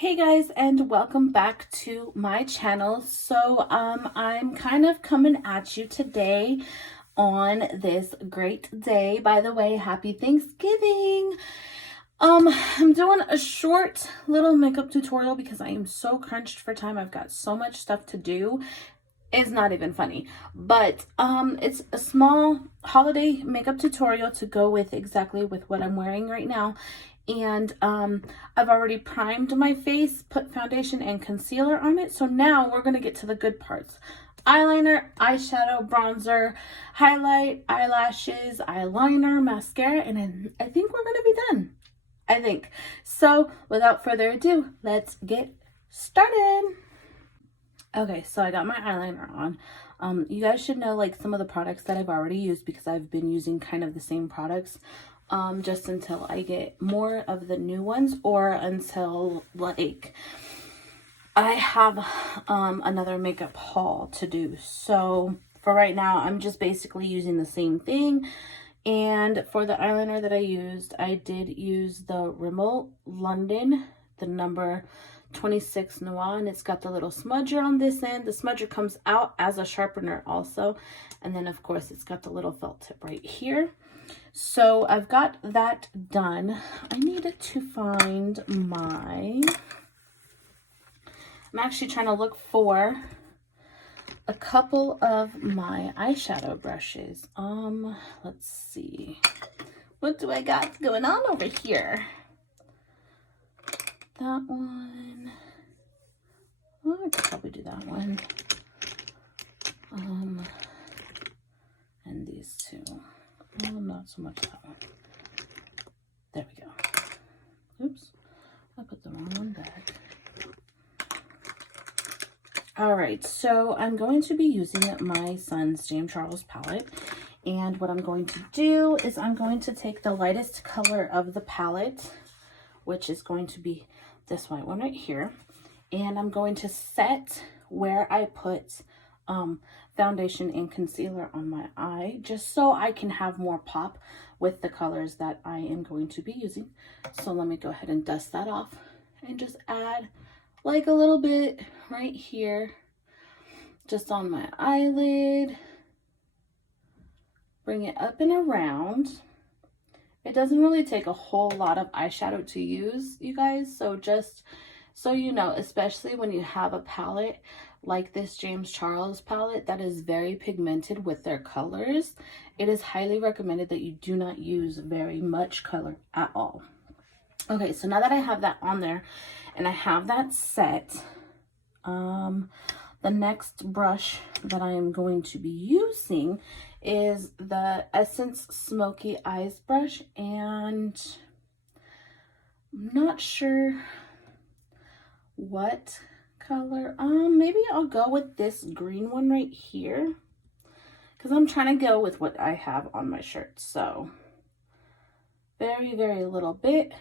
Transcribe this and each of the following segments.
Hey guys, and welcome back to my channel. I'm kind of coming at you today on this great day. By the way, happy Thanksgiving. I'm doing a short little makeup tutorial because I am so crunched for time. I've got so much stuff to do. It's not even funny, but it's a small holiday makeup tutorial to go with exactly with what I'm wearing right now. And I've already primed my face, put foundation and concealer on it. So now we're going to get to the good parts. Eyeliner, eyeshadow, bronzer, highlight, eyelashes, eyeliner, mascara, and then I think we're going to be done. I think. So without further ado, let's get started. Okay, so I got my eyeliner on. You guys should know like some of the products that I've already used because I've been using kind of the same products just until I get more of the new ones or until like I have another makeup haul to do. So for right now, I'm just basically using the same thing. And for the eyeliner that I used, I did use the Rimmel London, the number 26 Noir, and it's got the little smudger on this end. The smudger comes out as a sharpener also. And then of course it's got the little felt tip right here. So I've got that done. I needed to find I'm actually trying to look for a couple of my eyeshadow brushes. Let's see. What do I got going on over here? That one. Oh, I could probably do that one. And these two. Oh, not so much that one. There we go. Oops. I put the wrong one back. All right, so I'm going to be using my son's James Charles palette. And what I'm going to do is I'm going to take the lightest color of the palette, which is going to be this white one right here. And I'm going to set where I put foundation and concealer on my eye, just so I can have more pop with the colors that I am going to be using. So let me go ahead and dust that off and just add like a little bit right here, just on my eyelid. Bring it up and around. It doesn't really take a whole lot of eyeshadow to use, you guys, so just so you know, especially when you have a palette like this James Charles palette that is very pigmented with their colors, it is highly recommended that you do not use very much color at all. Okay, so now that I have that on there and I have that set, the next brush that I am going to be using is the Essence Smoky Eyes brush, and I'm not sure what color. Maybe I'll go with this green one right here because I'm trying to go with what I have on my shirt. So very, very little bit.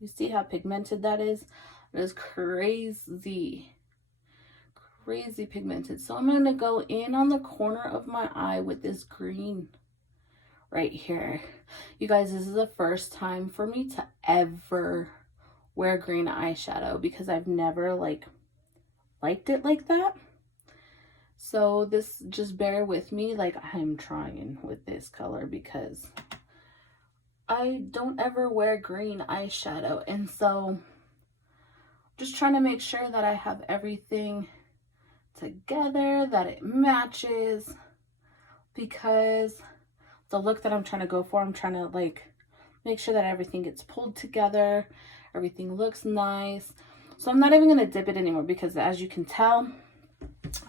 You see how pigmented that is? It is crazy pigmented. So I'm going to go in on the corner of my eye with this green right here. You guys, this is the first time for me to ever wear green eyeshadow because I've never liked it like that. So this, just bear with me, like I'm trying with this color because I don't ever wear green eyeshadow, and so just trying to make sure that I have everything together, that it matches, because the look that I'm trying to go for, I'm trying to like make sure that everything gets pulled together, everything looks nice. So I'm not even going to dip it anymore because as you can tell,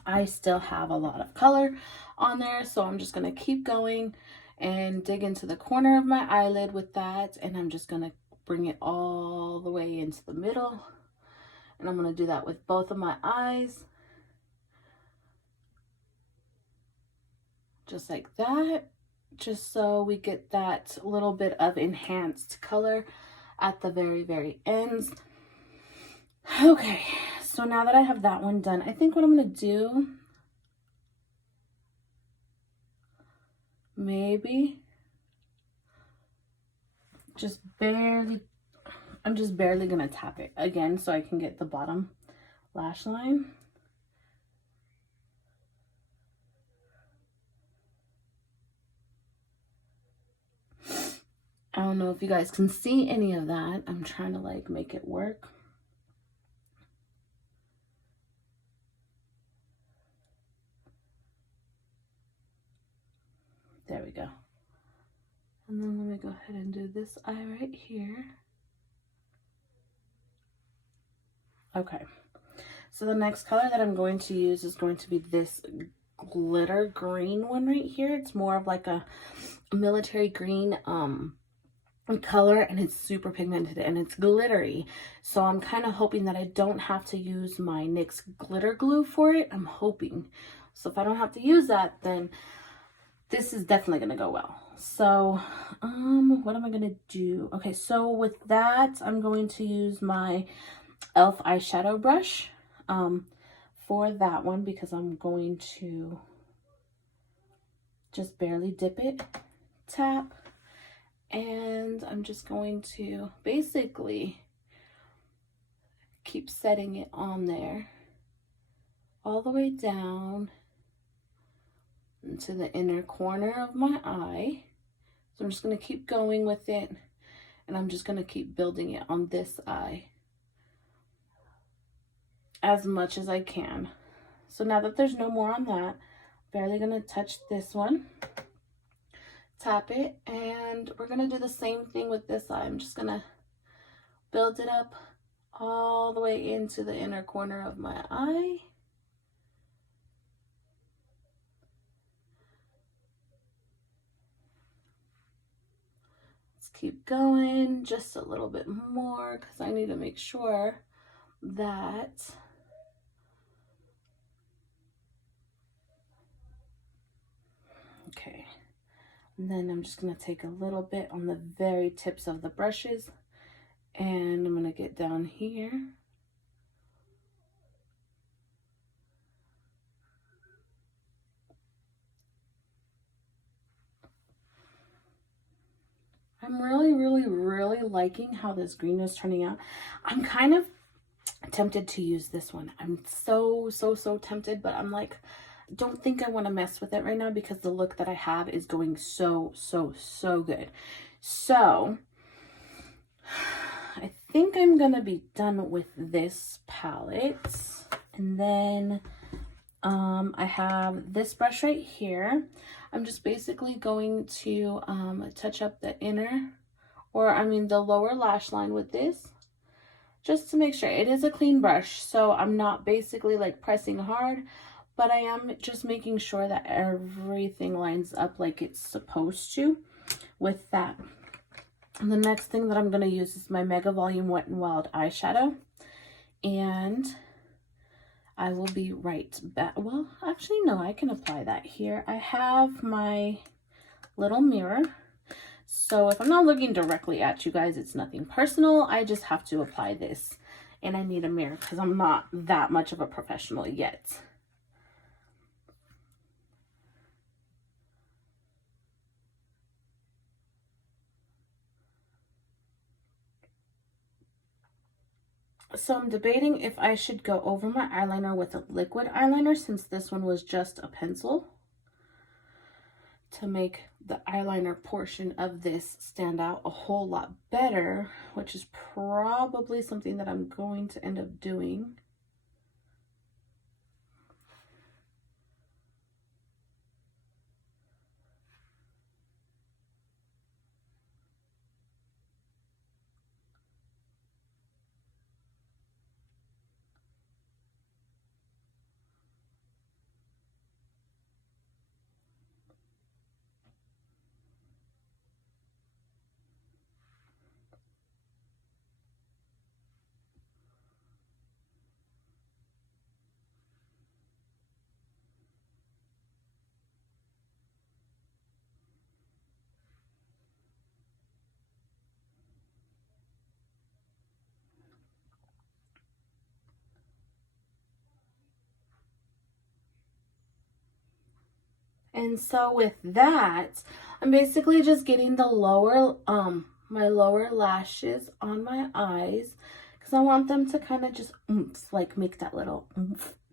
I still have a lot of color on there. So I'm just going to keep going and dig into the corner of my eyelid with that, and I'm just going to bring it all the way into the middle, and I'm going to do that with both of my eyes. Just like that, just so we get that little bit of enhanced color at the very, very ends. Okay, so now that I have that one done, I think what I'm going to do, maybe just barely, I'm just barely gonna tap it again so I can get the bottom lash line. I don't know if you guys can see any of that. I'm trying to like make it work. There we go. And then let me go ahead and do this eye right here. Okay. So the next color that I'm going to use is going to be this glitter green one right here. It's more of like a military green color, and it's super pigmented and it's glittery. So I'm kind of hoping that I don't have to use my NYX glitter glue for it. I'm hoping. So if I don't have to use that, then this is definitely going to go well. So what am I going to do? Okay, so with that, I'm going to use my e.l.f. eyeshadow brush for that one, because I'm going to just barely dip it, tap, and I'm just going to basically keep setting it on there all the way down into the inner corner of my eye. So I'm just going to keep going with it, and I'm just going to keep building it on this eye as much as I can. So now that there's no more on that, barely going to touch this one, tap it, and we're going to do the same thing with this eye. I'm just going to build it up all the way into the inner corner of my eye. Let's keep going just a little bit more, because I need to make sure that okay. And then I'm just going to take a little bit on the very tips of the brushes, and I'm going to get down here. I'm really liking how this green is turning out. I'm kind of tempted to use this one. I'm so tempted, but I'm like, don't think I want to mess with it right now, because the look that I have is going so good. So I think I'm gonna be done with this palette, and then I have this brush right here. I'm just basically going to touch up the inner, or I mean the lower lash line with this, just to make sure. It is a clean brush, so I'm not basically like pressing hard, but I am just making sure that everything lines up like it's supposed to with that. And the next thing that I'm going to use is my Mega Volume Wet n Wild eyeshadow, and I will be right back. Well, actually, no, I can apply that here. I have my little mirror. So if I'm not looking directly at you guys, it's nothing personal. I just have to apply this, and I need a mirror because I'm not that much of a professional yet. So I'm debating if I should go over my eyeliner with a liquid eyeliner, since this one was just a pencil, to make the eyeliner portion of this stand out a whole lot better, which is probably something that I'm going to end up doing. And so with that, I'm basically just getting the lower my lower lashes on my eyes because I want them to kind of just like make that little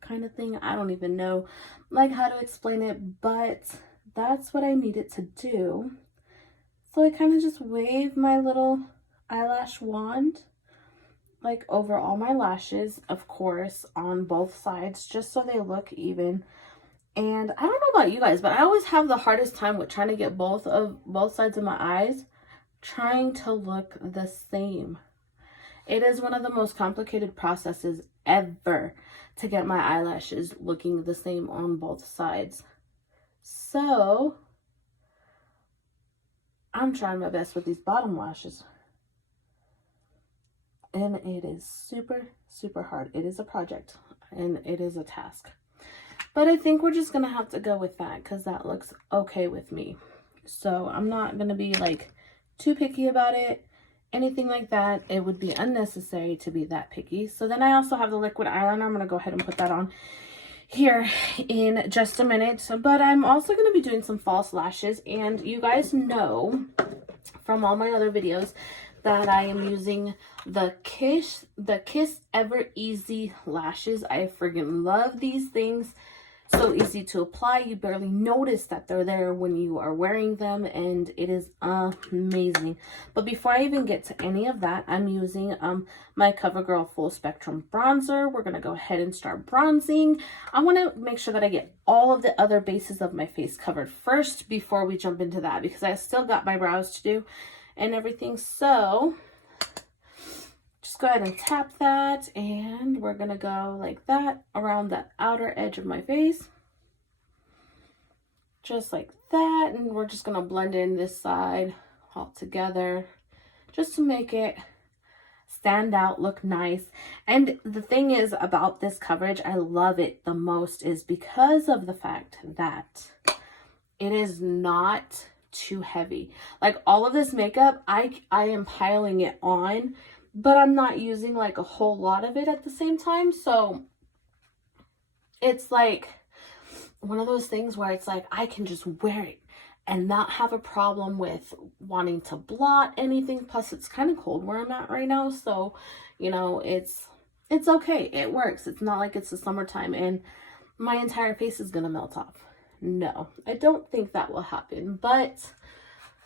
kind of thing. I don't even know like how to explain it, but that's what I needed to do. So I kind of just wave my little eyelash wand like over all my lashes, of course, on both sides, just so they look even. And I don't know about you guys, but I always have the hardest time with trying to get both sides of my eyes trying to look the same. It is one of the most complicated processes ever to get my eyelashes looking the same on both sides. So I'm trying my best with these bottom lashes. And it is super, super hard. It is a project and it is a task. But I think we're just going to have to go with that because that looks okay with me. So I'm not going to be like too picky about it, anything like that. It would be unnecessary to be that picky. So then I also have the liquid eyeliner. I'm going to go ahead and put that on here in just a minute. But I'm also going to be doing some false lashes. And you guys know from all my other videos that I am using the Kiss Ever Easy lashes. I friggin' love these things. So easy to apply. You barely notice that they're there when you are wearing them, and it is amazing. But before I even get to any of that, I'm using my CoverGirl Full Spectrum Bronzer. We're going to go ahead and start bronzing. I want to make sure that I get all of the other bases of my face covered first before we jump into that, because I still got my brows to do and everything. So just go ahead and tap that, and we're gonna go like that around the outer edge of my face, just like that. And we're just gonna blend in this side all together just to make it stand out, look nice. And the thing is about this coverage, I love it the most, is because of the fact that it is not too heavy. Like all of this makeup, I am piling it on, but I'm not using like a whole lot of it at the same time. So it's like one of those things where it's like I can just wear it and not have a problem with wanting to blot anything. Plus it's kind of cold where I'm at right now, so you know, it's okay. It works. It's not like it's the summertime and my entire face is gonna melt off. No, I don't think that will happen, but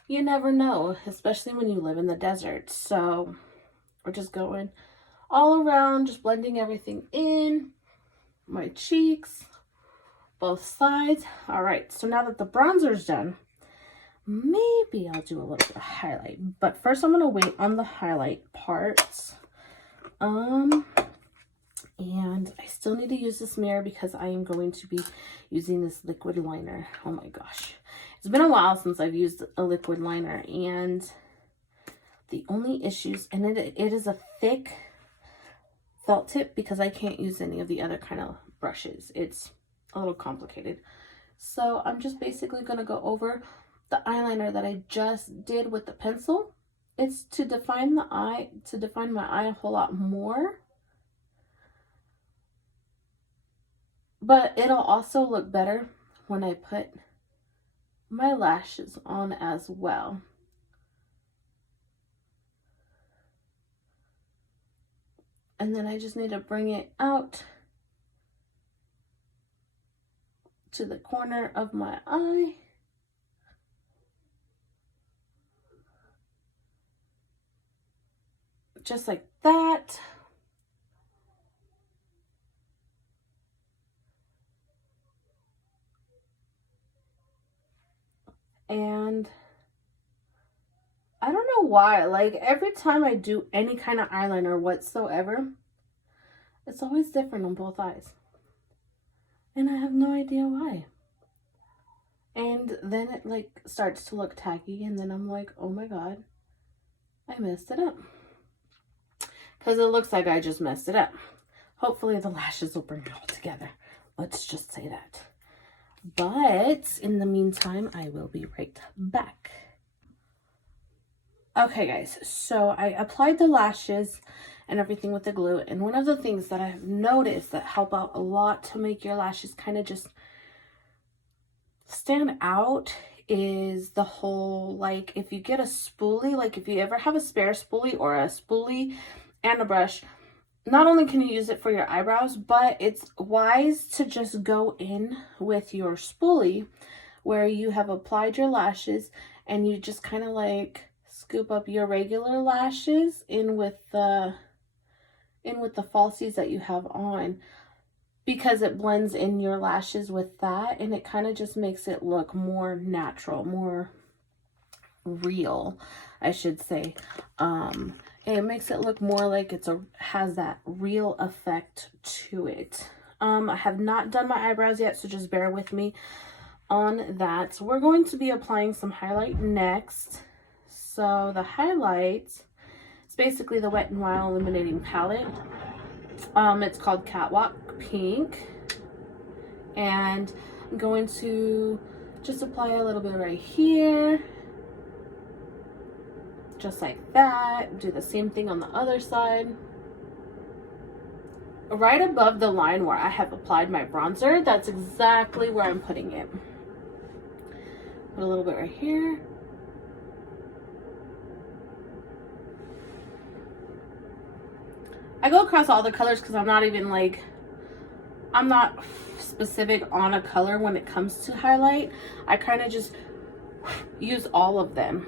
you never know, especially when you live in the desert. So we're just going all around, just blending everything in my cheeks, both sides. All right, so now that the bronzer's done, maybe I'll do a little bit of highlight, but first I'm gonna wait on the highlight parts. And I still need to use this mirror because I am going to be using this liquid liner. Oh my gosh, it's been a while since I've used a liquid liner, and the only issues, and it is a thick felt tip because I can't use any of the other kind of brushes. It's a little complicated. So I'm just basically going to go over the eyeliner that I just did with the pencil. It's to define the eye, to define my eye a whole lot more. But it'll also look better when I put my lashes on as well. And then I just need to bring it out to the corner of my eye. Just like that. And I don't know why, like every time I do any kind of eyeliner whatsoever, it's always different on both eyes. And I have no idea why. And then it like starts to look tacky, and then I'm like, oh my god, I messed it up. Because it looks like I just messed it up. Hopefully the lashes will bring it all together. Let's just say that. But in the meantime, I will be right back. Okay guys, so I applied the lashes and everything with the glue, and one of the things that I've noticed that help out a lot to make your lashes kind of just stand out is the whole, like, if you get a spoolie, like if you ever have a spare spoolie or a spoolie and a brush, not only can you use it for your eyebrows, but it's wise to just go in with your spoolie where you have applied your lashes and you just kind of like scoop up your regular lashes in with the falsies that you have on, because it blends in your lashes with that, and it kind of just makes it look more natural, more real, I should say. It makes it look more like has that real effect to it. I have not done my eyebrows yet, so just bear with me on that. We're going to be applying some highlight next. So the highlight is basically the Wet n Wild Illuminating Palette. It's called Catwalk Pink, and I'm going to just apply a little bit right here, just like that. Do the same thing on the other side. Right above the line where I have applied my bronzer, that's exactly where I'm putting it. Put a little bit right here. I go across all the colors because I'm not even like, I'm not specific on a color when it comes to highlight. I kind of just use all of them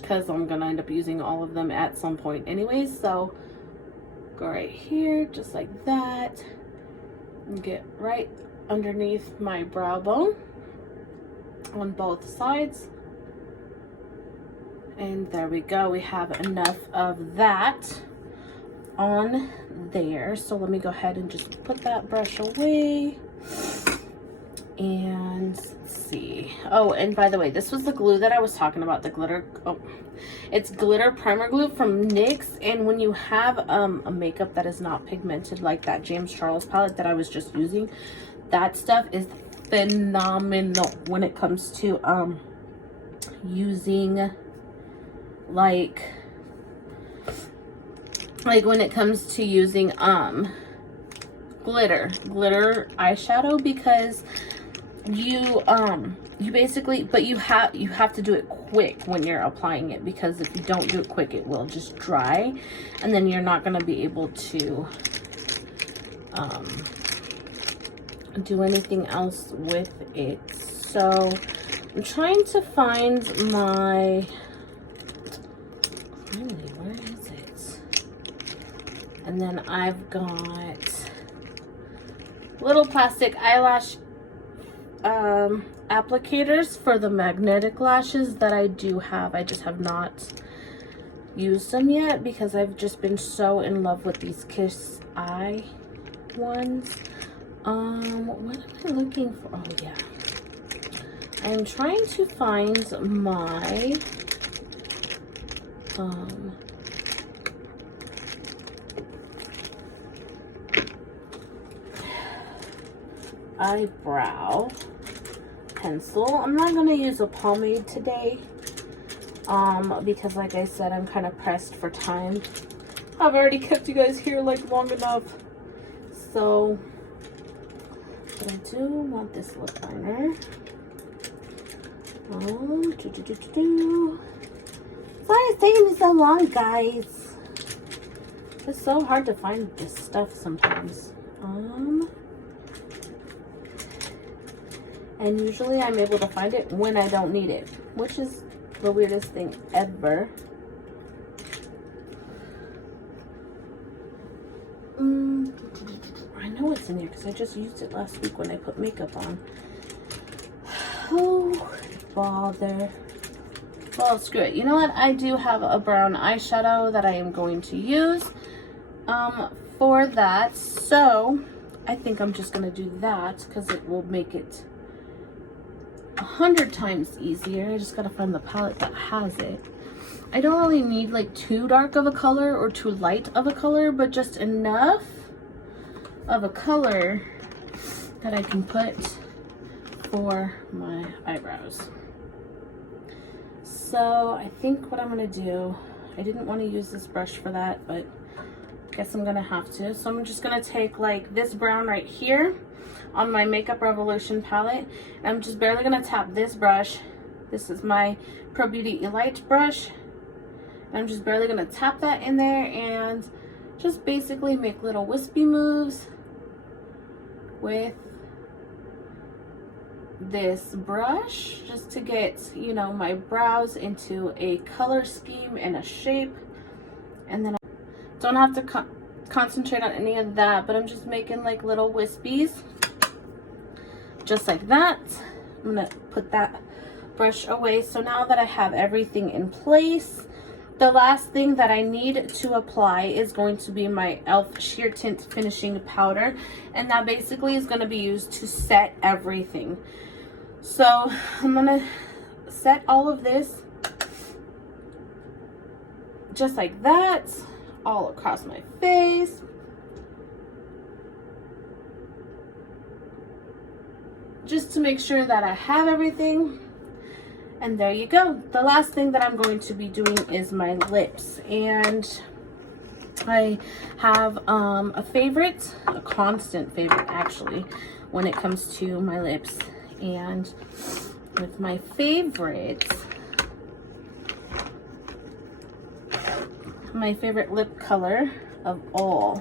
because I'm gonna end up using all of them at some point anyways. So go right here just like that and get right underneath my brow bone on both sides, and there we go. We have enough of that on there. So let me go ahead and just put that brush away. And let's see. Oh, and by the way, this was the glue that I was talking about, the glitter. Oh, it's glitter primer glue from NYX. And when you have a makeup that is not pigmented, like that James Charles palette that I was just using, that stuff is phenomenal when it comes to using like when it comes to using glitter eyeshadow, because you basically, but you have to do it quick when you're applying it, because if you don't do it quick, it will just dry, and then you're not going to be able to do anything else with it. So I'm trying to find my, finally, where is it? And then I've got little plastic eyelash applicators for the magnetic lashes that I do have. I just have not used them yet because I've just been so in love with these Kiss Eye ones. What am I looking for? Oh yeah, I'm trying to find my eyebrow pencil. I'm not going to use a pomade today because like I said, I'm kind of pressed for time. I've already kept you guys here like long enough. So, but I do want this lip liner. Sorry it's taking me so long, guys. It's so hard to find this stuff sometimes. And usually I'm able to find it when I don't need it, which is the weirdest thing ever. I know it's in here because I just used it last week when I put makeup on. Oh, bother. Well, screw it. You know what? I do have a brown eyeshadow that I am going to use for that. So I think I'm just going to do that because it will make it 100 times easier. I just got to find the palette that has it. I don't really need like too dark of a color or too light of a color, but just enough of a color that I can put for my eyebrows. So I think what I'm going to do, I didn't want to use this brush for that, but Guess I'm gonna have to. So I'm just gonna take like this brown right here on my Makeup Revolution palette. And I'm just barely gonna tap this brush. This is my Pro Beauty Elite brush. And I'm just barely gonna tap that in there and just basically make little wispy moves with this brush, just to get, you know, my brows into a color scheme and a shape. And then I don't have to concentrate on any of that, but I'm just making like little wispies, just like that. I'm gonna put that brush away. So now that I have everything in place, the last thing that I need to apply is going to be my e.l.f. Sheer Tint Finishing Powder, and that basically is going to be used to set everything. So I'm going to set all of this just like that, all across my face. Just to make sure that I have everything. And there you go. The last thing that I'm going to be doing is my lips. And I have a favorite, a constant favorite actually, when it comes to my lips. And with my favorite lip color of all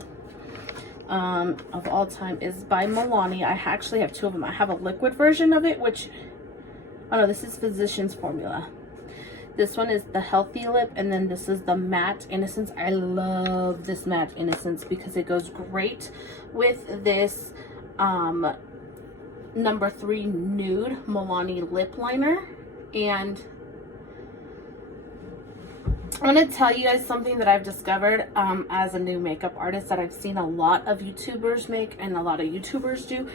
time is by Milani. I actually have two of them. I have a liquid version of it, which, oh no, this is Physicians Formula. This one is the Healthy Lip, and then this is the Matte Innocence. I love this Matte Innocence because it goes great with this number 3 Nude Milani lip liner. And I'm going to tell you guys something that I've discovered as a new makeup artist that I've seen a lot of YouTubers make and a lot of YouTubers do.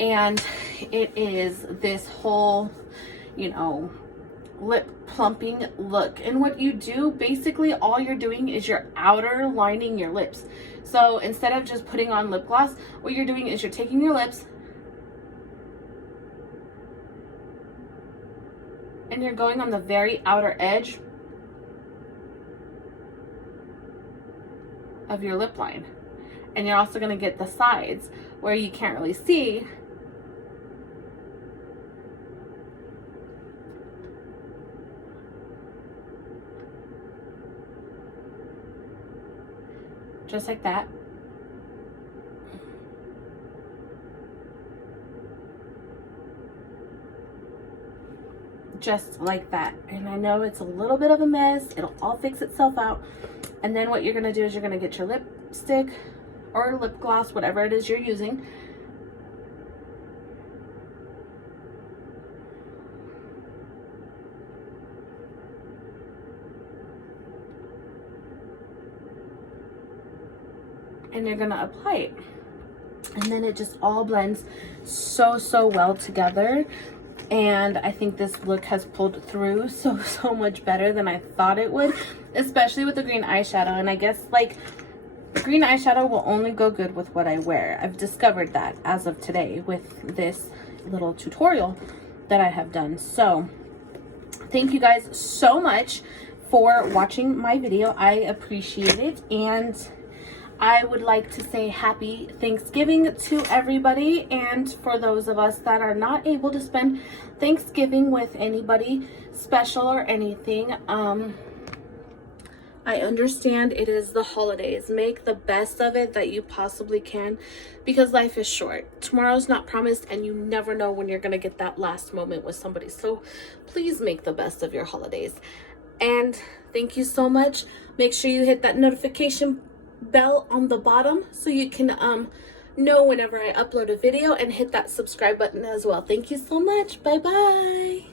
And it is this whole, you know, lip plumping look. And what you do, basically all you're doing is you're outer lining your lips. So instead of just putting on lip gloss, what you're doing is you're taking your lips and you're going on the very outer edge of your lip line. And you're also going to get the sides where you can't really see. Just like that. Just like that. And I know it's a little bit of a mess. It'll all fix itself out. And then what you're going to do is you're going to get your lipstick or lip gloss, whatever it is you're using. And you're going to apply it. And then it just all blends so well together. And I think this look has pulled through so much better than I thought it would, especially with the green eyeshadow. And I guess like green eyeshadow will only go good with what I wear. I've discovered that as of today with this little tutorial that I have done. So thank you guys so much for watching my video. I appreciate it. And I would like to say happy Thanksgiving to everybody. And for those of us that are not able to spend Thanksgiving with anybody special or anything, I understand it is the holidays. Make the best of it that you possibly can, because life is short. Tomorrow's not promised, and you never know when you're going to get that last moment with somebody. So please make the best of your holidays. And thank you so much. Make sure you hit that notification bell on the bottom so you can know whenever I upload a video, and hit that subscribe button as well. Thank you so much. Bye bye.